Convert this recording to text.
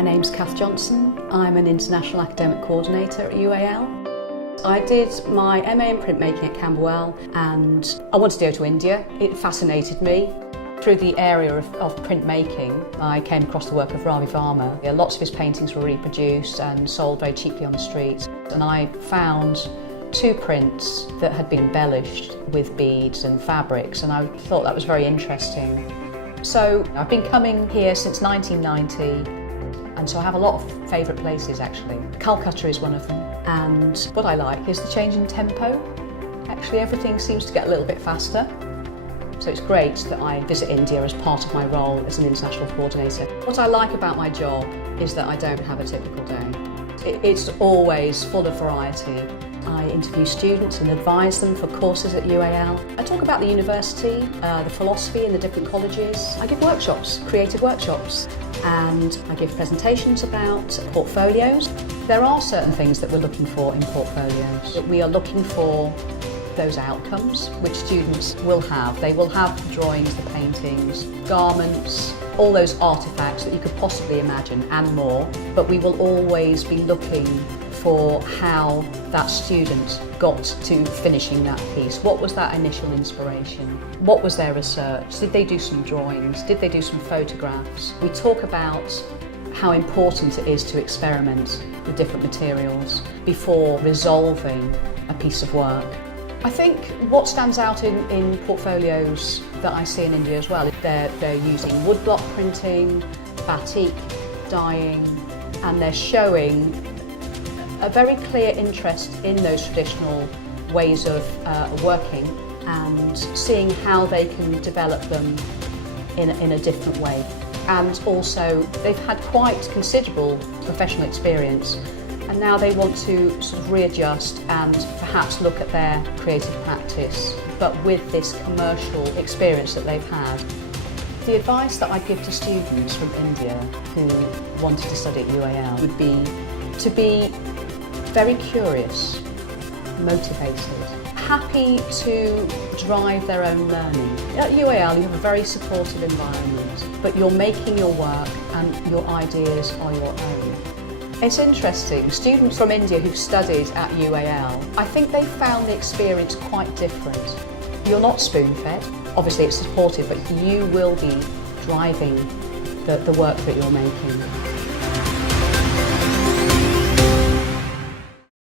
My name's Cath Johnson. I'm an International Academic Coordinator at UAL. I did my MA in printmaking at UAL and I wanted to go to India. It fascinated me. Through the area of printmaking, I came across the work of Ravi Varma. Lots of his paintings were reproduced and sold very cheaply on the street. And I found 2 prints that had been embellished with beads and fabrics, and I thought that was very interesting. So I've been coming here since 1990, and so I have a lot of favourite places actually. Calcutta is one of them, and what I like is the change in tempo. Actually, everything seems to get a little bit faster. So it's great that I visit India as part of my role as an international coordinator. What I like about my job is that I don't have a typical day. It's always full of variety. I interview students and advise them for courses at UAL. I talk about the university, the philosophy in the different colleges. I give workshops, creative workshops, and I give presentations about portfolios. There are certain things that we're looking for in portfolios. We are looking for those outcomes which students will have. They will have the drawings, the paintings, garments, all those artefacts that you could possibly imagine and more, but we will always be looking for how that student got to finishing that piece. What was that initial inspiration? What was their research? Did they do some drawings? Did they do some photographs? We talk about how important it is to experiment with different materials before resolving a piece of work. I think what stands out in portfolios that I see in India as well, they're using woodblock printing, batik, dyeing, and they're showing a very clear interest in those traditional ways of working and seeing how they can develop them in a different way. And also they've had quite considerable professional experience, and now they want to sort of readjust and perhaps look at their creative practice, but with this commercial experience that they've had. The advice that I'd give to students from India who wanted to study at UAL would be to be very curious, motivated, happy to drive their own learning. At UAL you have a very supportive environment, but you're making your work and your ideas are your own. It's interesting, students from India who've studied at UAL, I think they found the experience quite different. You're not spoon-fed, obviously it's supportive, but you will be driving the work that you're making.